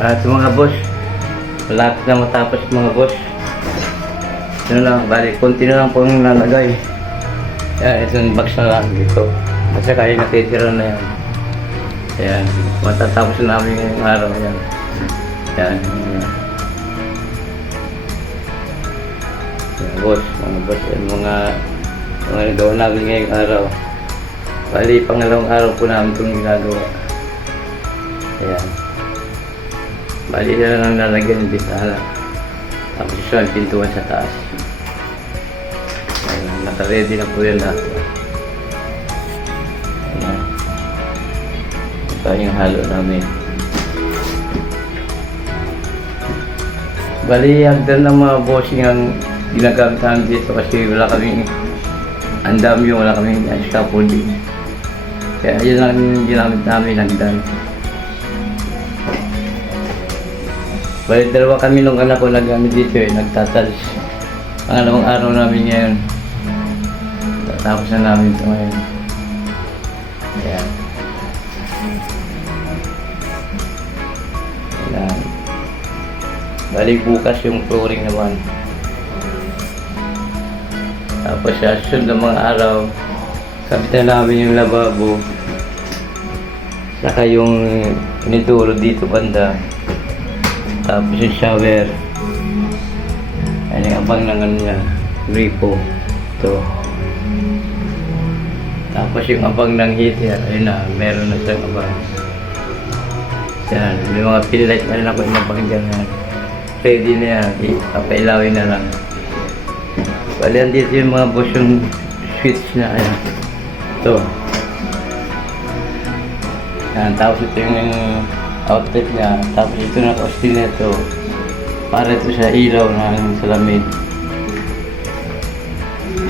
At mga boss, malapit na matapos mga boss. Ito na lang, bali, konti na lang po yung nalagay. Yan, itong box na lang dito. At saka yung natitira na yan. Ayan, matatapos na namin ngayong araw. Yan. Yan. Yan, boss, mga boss, yan, mga nagawa namin ngayong araw. Bali, pangalawang araw po namin itong ginagawa. Ayan. Bali na lang lalagyan ng bitala. Tapos isa ang pintuan sa taas. Ayan, naka-ready na po yan lahat. Ayan. Ito yung halo namin. Bali, hagdan ng mga bossing ang ginagamit namin dito kasi wala kaming andam yung wala kaming scaffolding. Kaya yun lang yung ginamit namin hagdan. Bali, dalawa kami nung anak ko nagamit dito nagtatalis. Pangalawang araw namin ngayon. Tapos na namin ito ngayon. Ayan. Ayan. Bali, bukas yung flooring naman. Tapos sa susunod ng mga araw, kapitan namin yung lababo. Saka yung pinituro dito banda. Tapos yung shower. Ayan yung abang ng ano niya, gripo. Ito. Tapos yung abang ng heater, ayun na, meron na siyang abang. Yan, may mga pinlight na rin ako inabang dyan. Ready na yan, ipapailawin na lang. Bali, andito yung mga boss yung switch na, ayan. Ito. Yan, tapos ito yung outlet niya, tapos ito na costing nito para ito sa ilaw ng salamin.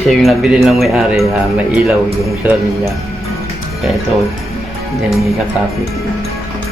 Kasi yung nabili ng may-ari, may ilaw yung salamin niya. Kaya ito, yan yung katapit.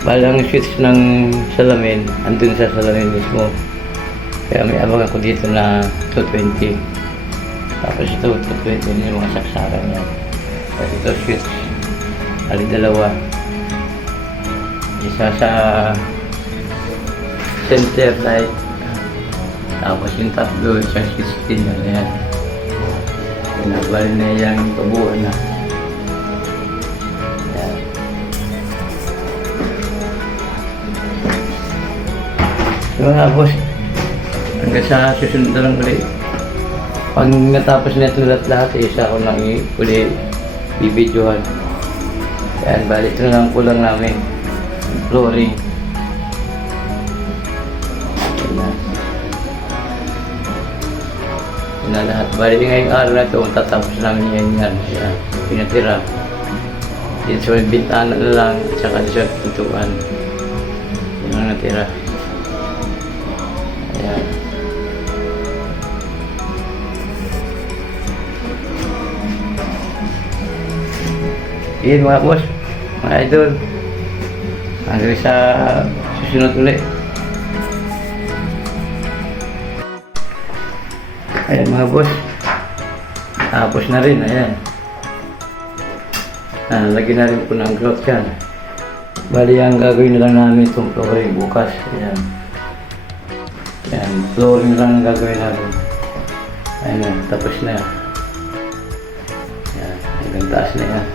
Bali ang switch ng salamin, andun sa salamin mismo. Kaya may abang ako dito na 220. Tapos ito, 220 yung mga saksakan niya. Tapos ito switch, ali dalawa. Isa sa center light. Tapos yung tatlo, isang 16 na yan. Pinabali na yung kabuuan na. Yan. So nga boss, hanggang sa susunod na lang ulit. Pag natapos na ito lahat, isa ko nang uli bibidyohan. Yan, bali ito na lang kulang namin. Flooring. Yan na lahat. Bali ngayong araw na ito, tatapos namin yan. Yan, pinatira. Dito sa bintana na lang, tsaka sa pintuan. Yan ang natira. Ayan. Yan mga boss, mga idol. Hanggang sa susunod ulit. Ayan mga boss. Tapos na rin, ayan. Lagyan na rin po ng grout yan. Bali, ang gagawin na lang namin itong flooring bukas. Ayan. Ayan, flooring lang ang gagawin namin. Ayan na, tapos na yan. Ayan, hanggang taas na yan.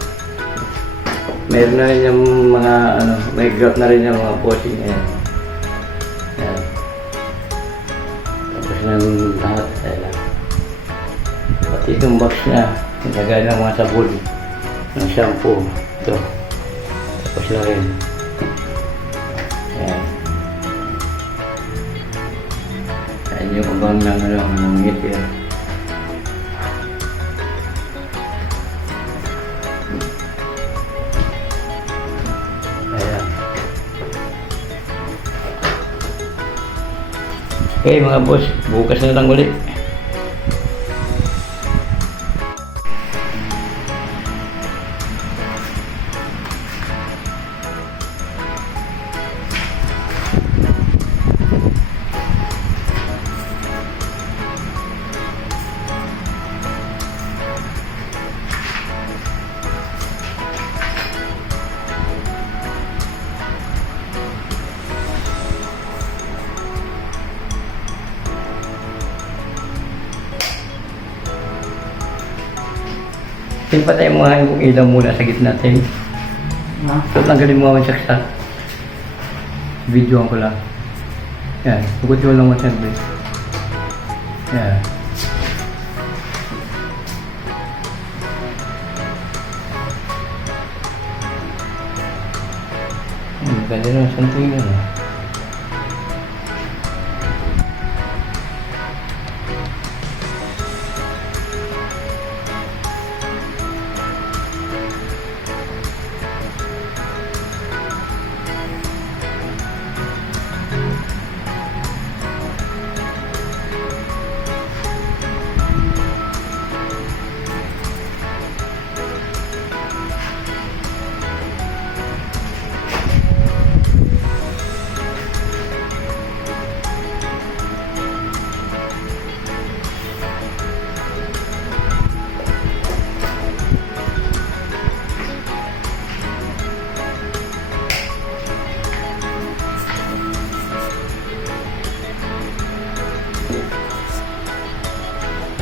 Meron na rin yung mga may grout na rin yung mga posing. Ayan. Ayan. Tapos na yung lahat. Ayan. Pati itong box niya, nilagay ng mga sabon ng shampoo. Ito. Tapos na rin. Ayan. Ayan yung abang ng heater. Okay mga boss, bukas na lang ulit. Pinpatay mo nga yung ilaw muna sa gitna natin. So, tanggalin mo ang saksak. Videoan ko lang. Yan. Hugot mo lang mo siyempre. Yan. Ganda naman something yun.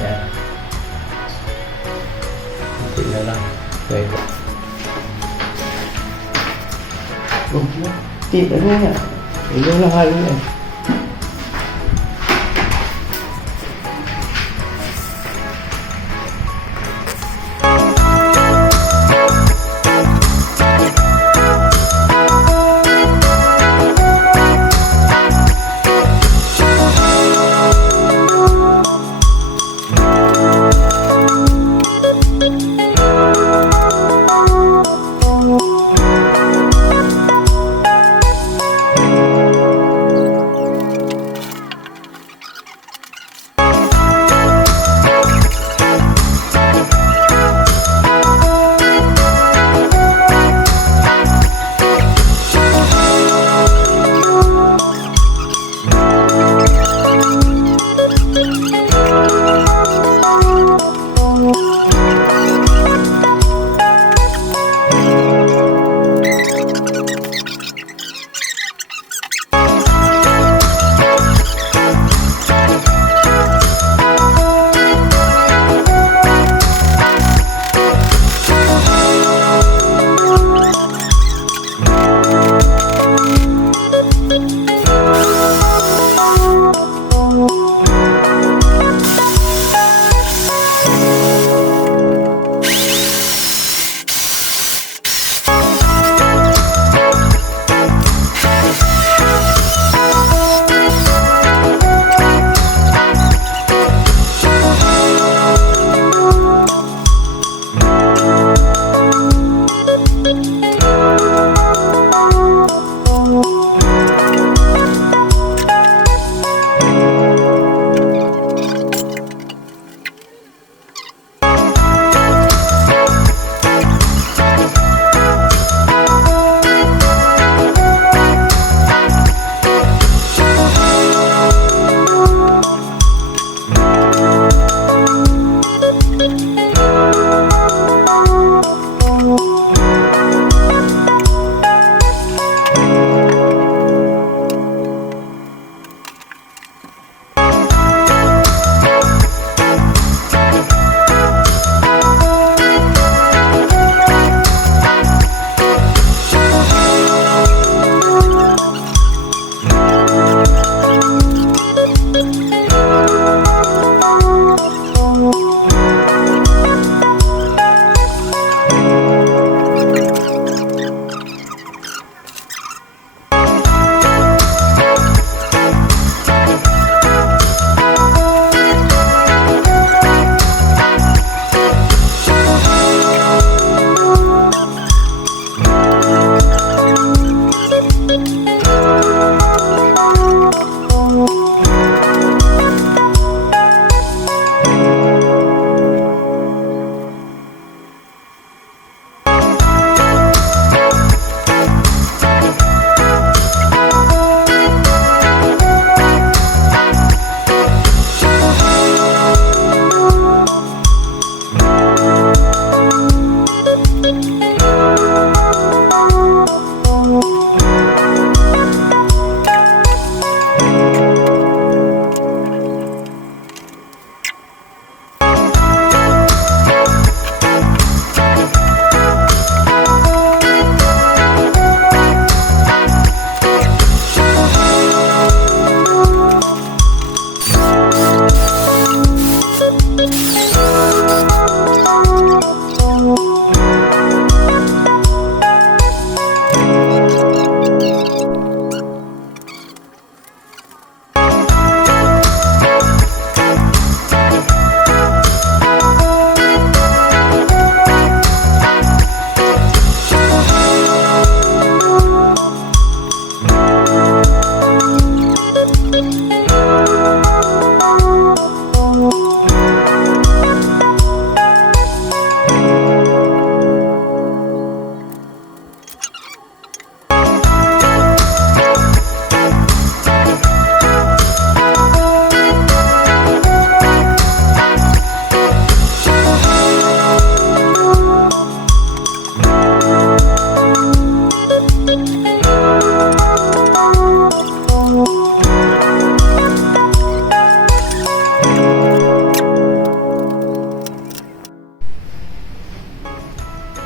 Yan. Ito lang. Okay. Ano nga? Ilaw lang halo yan.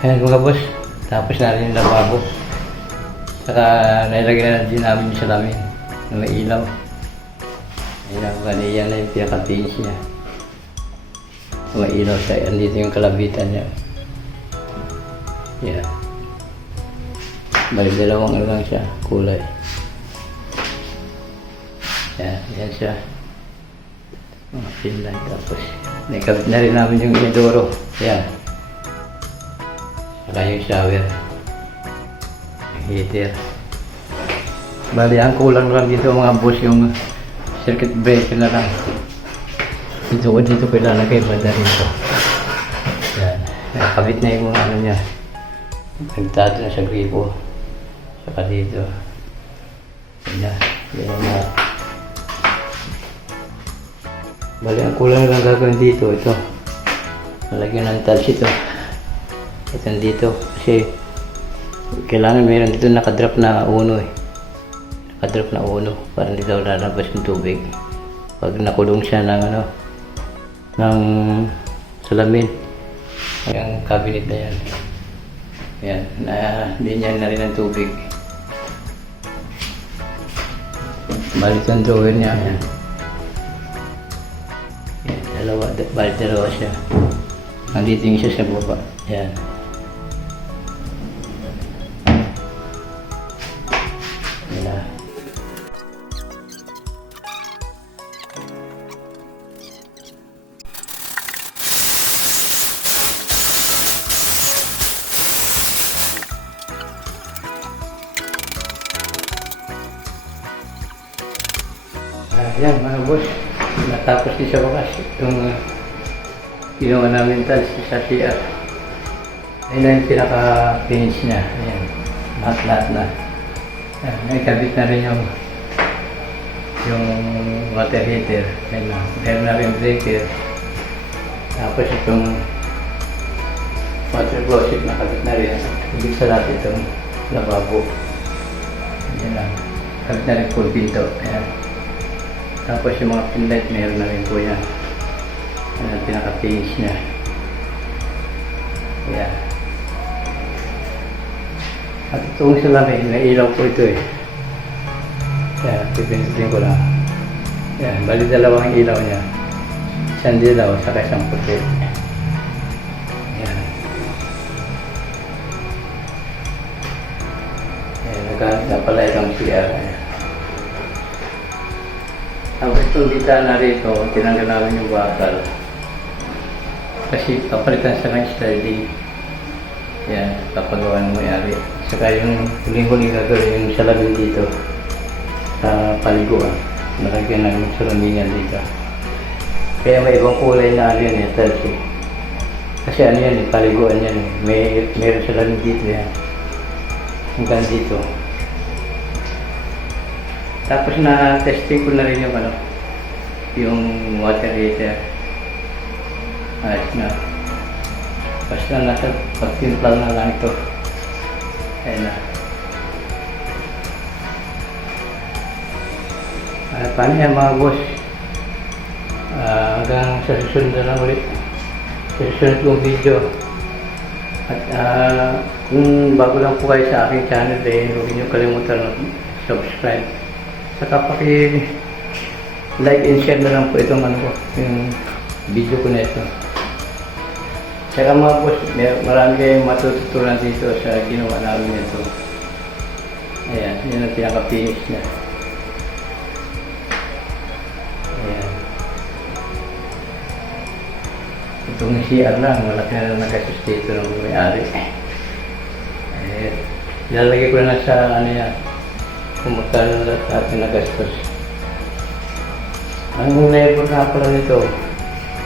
Ayan mga boss, tapos na rin yung lababo. Saka nailagay na din namin yung salamin na may ilaw. Ilaw, kani yan na yung pinaka-pinch niya. May ilaw siya, andito yung kalabitan niya. Yan. Balik dalawang ano lang siya, kulay. Yan, yan siya. Mga pinlay, tapos naikabit na rin namin yung inidoro. Yan. Saka yung shower. Yung heater. Bali, ang kulang lang dito mga boss yung circuit breaker na lang. Dito ko ilalagay banda rito. Yan. Nakakabit na yung mga ano niya. Nagtato na sa gripo. Saka dito. Yan. Yan na. Bali, ang kulang lang gagawin dito. Ito. Nalagyan ng tiles ito. Ito dito. Kasi kailangan meron dito nakadrop na uno eh. Nakadrop na uno. Para hindi daw lalabas yung tubig. Pag nakulong siya ng ano, ng salamin. Yung cabinet na yan. Yan. Linyan na rin ang tubig. Bali ito ang drawer niya. Yan. Bali dalawa siya. Nandito yung isa sa baba. Yan. Yan. Yan mga boss. Natapos din sa wakas itong ginawa namin tiles sa CR. Ayun na yung pinaka-finish niya. Ayan. Lahat na. Ayan. Naikabit na rin yung water heater. Ayan na. Meron na rin breaker. Tapos itong water faucet nakabit na rin. Ibig sa lahat itong lababo. Ayan lang. Kabit na rin full pinto. Ayan. Tapos yung mga pinlight, meron na rin po yan. Yan ang pinaka-finish niya. Ayan. At itong salamin, may ilaw po ito eh. Ayan, pipindutin ko lang. Ayan, bali dalawang ilaw niya. Isang dilaw, saka isang puti. Ayan. Ayan, nagkahanap na pala itong CR. Ayan. Tapos itong dita na rito, tinanggal namin yung bakal. Kasi papalitan sa ng sliding. Yan, papagawa ng may-ari. Saka yung huling-huling gagawin yung salamin dito sa paliguan. Nalagyan namin yung surroundingan dito. Kaya may ibang kulay na ano yan, tiles eh. Kasi ano yan eh, paliguan yan eh. Meron salamin dito yan. Hanggang dito. Tapos na-testing ko na rin yung ano, yung water heater. Ayos na. Basta nasa pagtimpla na lang ito. Ayan na. Paano yan mga boss? Hanggang sa susunod na lang ulit. Sa susunod kong video. At kung bago lang po kayo sa aking channel, huwag niyo kalimutan subscribe. Saka like and share na lang po itong ano ko, yung video ko na ito. Saka mga boss, marami kayong matututunan dito sa ginawa namin ito. Ayan, yun ang pinaka-finish na. Ayan. Itong CR lang, malaki na nakasus dito ng may-ari. Ayan. Ilalagay ko na sa ano yan. Kung magkano na ating nagastos. Ang neighbor na pala nito,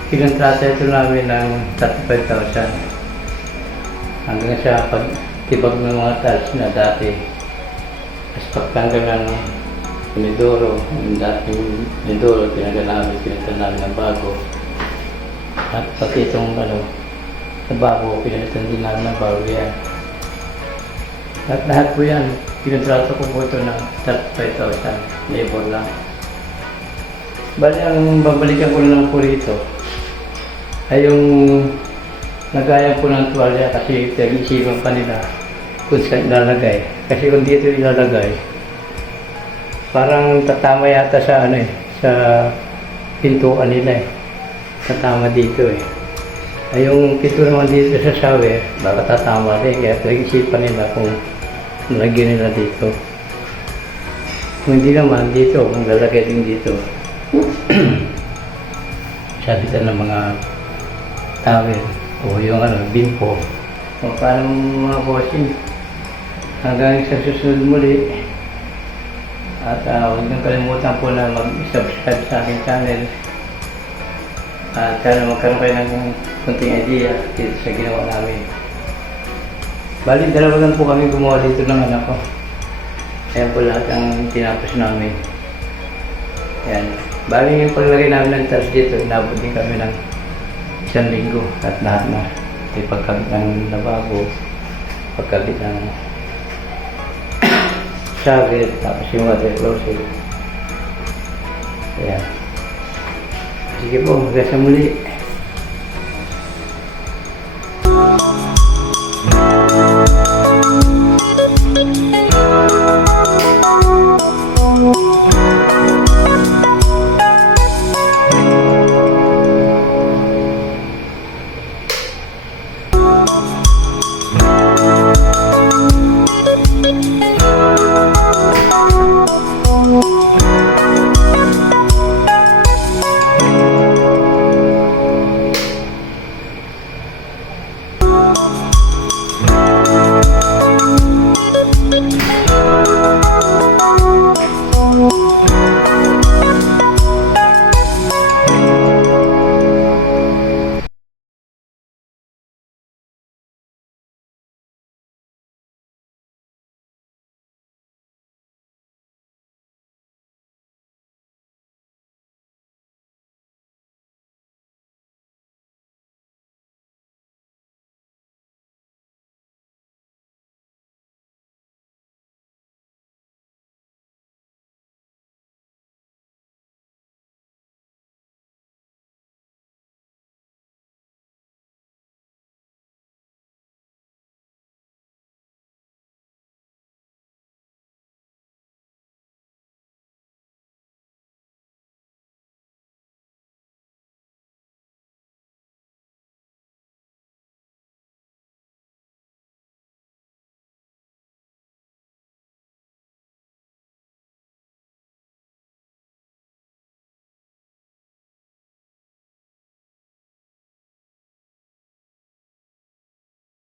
kinontrata ito namin ng 35,000. Hanggang sa pagtibag ng mga tiles na dati. Tapos pagtanggal ng inidoro, yung dating inidoro, tinanggal namin, pinalitan namin ng bago. At pati itong ano, sa bago, pinalitan din namin ng bago yan. At lahat po yan, kinontrata ko po ito ng 35,000 labor lang. Bali, ang babalikan ko lang po rito ay yung lagayan po ng tuwalya kasi pinag-isipan pa nila kung saan ilalagay. Kasi kung dito ilalagay, parang tatama yata sa ano eh, sa pintuan nila eh. Tatama dito eh. Ay yung pinto naman dito sa shower, baka tatama din. Kaya pinag-isipan nila kung nalagyan nila dito. Kung hindi naman dito, kung lalagay din dito. Sabitan ng mga towel o yung ano, bimpo. O paano mga bossing? Hanggang sa susunod muli. At huwag niyong kalimutan po na mag-subscribe sa aking channel. At sana magkaroon kayo ng kunting idea dito sa ginawa namin. Bali, dalawa lang po kami gumawa dito ng anak ko. Ayan po lahat ang tinapos namin. Ayan. Bali, yung paglagay namin ng tiles dito, inabot din kami ng 1 linggo at lahat na. May pagkabit ng lababo, pagkabit ng shower, tapos yung water closet. Ayan. Sige po, hanggang sa muli.